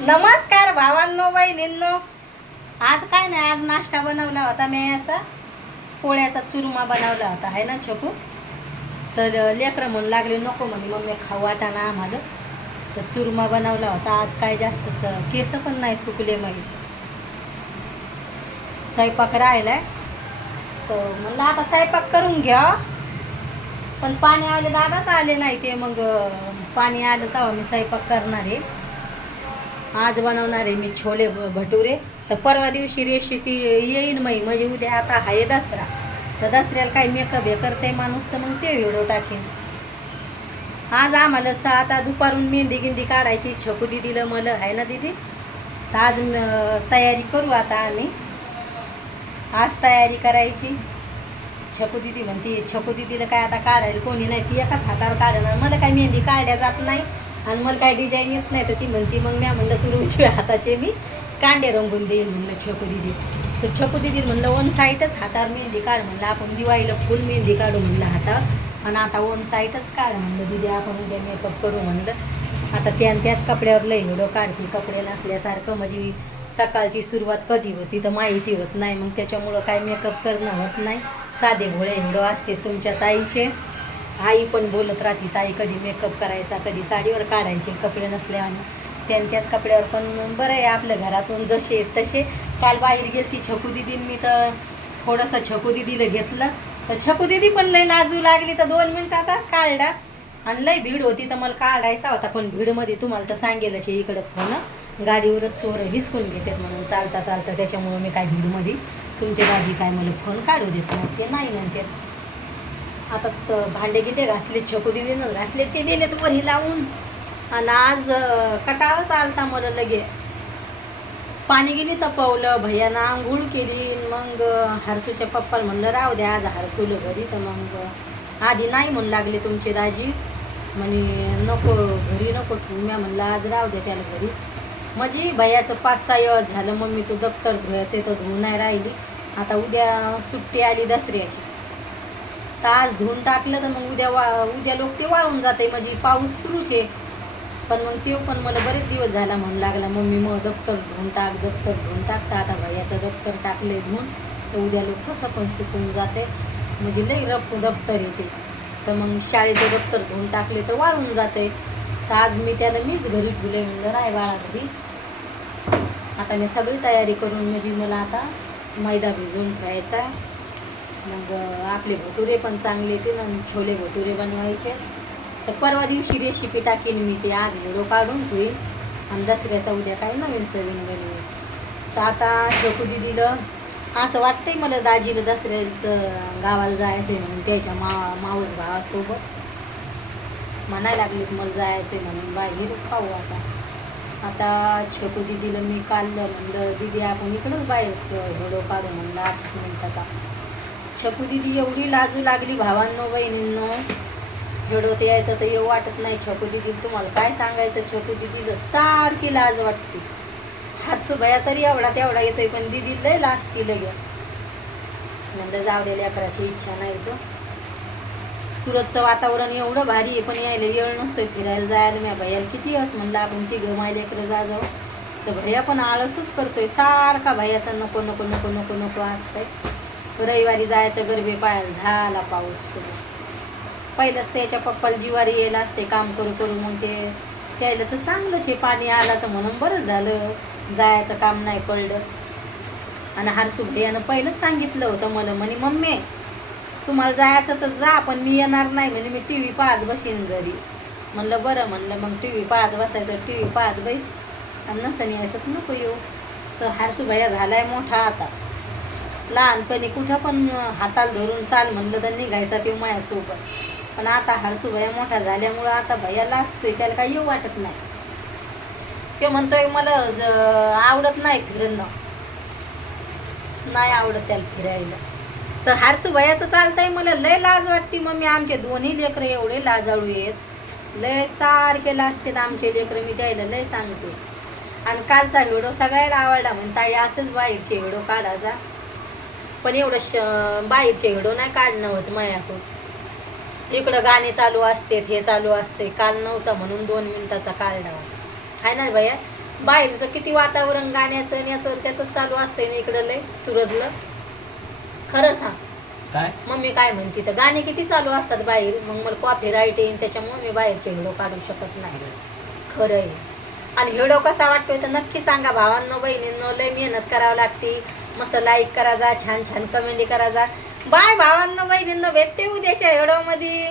नमस्कार भावांनो बहिणींनो आज काय नाही आज नाश्ता बनवला होता मेयाचा पोळ्याचा चुरमा बनवला होता आहे ना छोकू? तर लेकरं म्हणून लागले नको म्हणे मम्मी खाऊ वाटाणा आम्हाला. तर चुरमा बनवला होता आज काय जास्त स केस पण नाही सुकले मग स्वयंपाक राहिलाय. तर म्हणलं आता स्वयंपाक करून घ्या. पण पाणी आले दादाच आले नाही ते मग पाणी आलं तेव्हा मी स्वयंपाक करणार आहे. आज बनवणार आहे मी छोले भटुरे. तर परवा दिवशी रेसिपी येईन मग. म्हणजे उद्या आता आहे दसरा. तर दसऱ्याला काही मेकअप हे करते माणूस तर मग ते व्हिडिओ टाकेन. आज आम्हाला सा आता दुपारून मेहंदी गिंदी काढायची. छकू दिदीला मला आहे ना दिदी? तर आज तयारी करू आता आम्ही. आज तयारी करायची. छकू दिदी म्हणते छकू दिदीला काय आता काढायला कोणी नाही. ती एकाच हातावर काढणार. मला काय मेहंदी काढल्या जात नाही. आणि मला काय डिझाईन येत नाही तर ती म्हणते मग मी म्हणलं तुला उजव्या हाताचे मी कांडे रंगून देईन म्हणलं छकू दिदी. तर छकू दिदी म्हणलं वन साईडच हातावर मेहंदी काढ म्हणलं आपण दिवाळीला फुल मेहंदी काढू म्हणलं हातावर. आणि आता वन साईडच काढ म्हणलं दिदी आपण उद्या मेकअप करू म्हणलं. आता त्यान त्याच कपड्यावर लई व्हिडिओ काढते कपडे नसल्यासारखं म्हणजे सकाळची सुरुवात कधी होती तर माहिती होत नाही मग त्याच्यामुळं काय मेकअप करणं होत नाही. साधे भोळे हिडो असते तुमच्या ताईचे. आई पण बोलत राहते ताई कधी मेकअप करायचा कधी साडीवर काढायचे कपडे नसल्याने त्यान त्याच कपड्यावर पण बरं आहे आपल्या घरातून जसे आहेत तसे. काल बाहेर गेली ती छकू दिदीन मी तर थोडंसं छकू दिदीला घेतलं. तर छकू दिदी पण लई लाजू लागली तर दोन मिनटातच काढला. आणि लई भीड होती तर मला काढायचा होता पण भीडमध्ये तुम्हाला तर सांगेलच इकडं फोन. गाडीवरच चोर हिसकून घेतात म्हणून चालता चालता त्याच्यामुळं मी काय भीडमध्ये. तुमच्या गाडी काय मला फोन काढू देत नाही ते नाही म्हणते आता भांडे गिंडे घासले छकू दिदीनं घासले ते तर वरी लावून. आणि आज कटाळाच आलता मला लगे. पाणी गेली तपवलं भैयानं आंघोळ केली मग हरसूच्या पप्पाला म्हणलं राहू द्या आज हरसूलं घरी. तर मग आधी नाही म्हणू लागले तुमचे दाजी. म्हणे नको घरी नको. ठेवू म्या म्हणलं आज राहू द्या त्याला घरी. म्हणजे भैयाचं पाच सहा दिवस झालं मग मी तो दप्तर धुवायचं तर धुवून नाही राहिली. आता उद्या सुट्टी आली दसऱ्याची. तर आज धुवून टाकलं तर मग उद्या वा उद्या लोक ते वाळून जाते म्हणजे पाऊस सुरूच आहे. पण मग ते पण मला बरेच दिवस झाला म्हणू लागला मम्मी मग दप्तर धुवून टाक दप्तर धुवून टाकता आता भैयाचं दप्तर टाकले धुवून तर उद्या लोक कसं पण सुकून जाते. म्हणजे लई रप दप्तर येते तर मग शाळेचं दप्तर धुवून टाकले तर वाळून जाते. तर आज मी त्याला मीच घरी ठुले म्हणलं राय बाळा घरी. आता मी सगळी तयारी करून म्हणजे मला आता मैदा भिजवून ठेवायचा मग आपले भटुरे पण चांगले येतील आणि छोले भटुरे बनवायचे. तर परवा दिवशी रेसिपी टाकीन मी ते. आज व्हिडिओ काढून ठेवीन. आणि दसऱ्याचा उद्या काय नवीन सवीन बनवेल तर आता शोकू दिदीला असं वाटतंय मला दाजीला दसऱ्याचं गावाला जायचं आहे म्हणून त्याच्या मा मावस भावासोबत. म्हणायला लागली मला जायचं आहे म्हणून बाहेर खाऊ आता. आता छोटू दिदीला मी काढलं म्हणलं दिदी आपण इकडंच बाहेर व्हिडिओ काढू म्हणलं आठ मिनिटाचा. शकू दिदी एवढी लाजू लागली भावांनो बहिणींनो. व्हिडिओत यायचं तर येऊ वाटत नाही छकू दिदीला तुम्हाला काय सांगायचं? छकू दिदीला सारखी लाज वाटते. हात सुभया तरी एवढा तेवढा येतोय पण दिदी लय लाजती लगे. म्हणलं जाऊ दे लेकराची इच्छा नाही तो सुरतचं वातावरण एवढं भारी आहे पण यायला येळ नसतोय फिरायला जायला. म्या भैयाला किती अस म्हणलं आपण ती गमाय लेकरं जा जाऊ. तर भैया पण आळसच करतोय सारखा भैयाचा नको नको नको नको नको असतंय. रविवारी जायचं गरबे पाहायला. झाला पाऊस सुरू. पहिलंच त्याच्या पप्पाला जिवारी यायला असते काम करू करू मग ते त्याला तर चांगलंच हे पाणी आलं तर म्हणून बरं झालं. जायचं काम नाही पडलं. आणि हरसू भैयानं पहिलंच सांगितलं होतं मला म्हणे मम्मी तुम्हाला जायचं तर जा पण मी येणार नाही. म्हणजे मी टी व्ही पाहत बसीन घरी. म्हणलं बरं म्हणलं मग टी व्ही पाहत बसायचं टी व्ही पाहत बैस. आणि नसं यायचं तर नको येऊ. तर हरसू भैया आहे मोठा आता. लहानपणी कुठं पण हाताला धरून चाल म्हणलं तर निघायचा तो माझ्यासोबत पण आता हरसू भैया मोठा झाल्यामुळं आता भैया लाजतोय त्याला काही येऊ वाटत नाही. ते म्हणतोय मला ज आवडत नाही फिरणं. नाही आवडत त्याला फिरायला. तर हारसू भैयाचं चालतंय मला लय लाज वाटते मम्मी आमचे दोन्ही लेकरं एवढे लाजाळू आहेत. लय सारखे लाजतात आमचे लेकरं मी द्यायला लय सांगते. आणि कालचा व्हिडिओ सगळ्याला आवडला म्हणता याचंच बाहेरचे व्हिडिओ काढायचा पण एवढं श बाहेरचे व्हिडिओ नाही काढणं होत मायाकडून. इकडं गाणे चालू असते हे चालू असते. काल नव्हतं म्हणून दोन मिनिटाचा काढला होता. हाय ना भैया? बाहेरचं किती वातावरण गाण्याचं याचं त्याचं चालू असतंय ना इकडं लय सुरतलं खरं सांग. काय? मम्मी काय म्हणते तर गाणे किती चालू असतात बाहेर? मग मला कॉफी राईट येईन त्याच्यामुळे मी बाहेरचे व्हिडिओ काढू शकत नाही. खरं आहे. आणि व्हिडिओ कसा वाटतोय तर नक्की सांगा. भावांनो बहिणींनो लय मेहनत करावं लागते. मस्त लाईक करा जा छान छान कमेंट करा जा. बाय भावांना बहिणींना भेटते उद्याच्या व्हिडिओमध्ये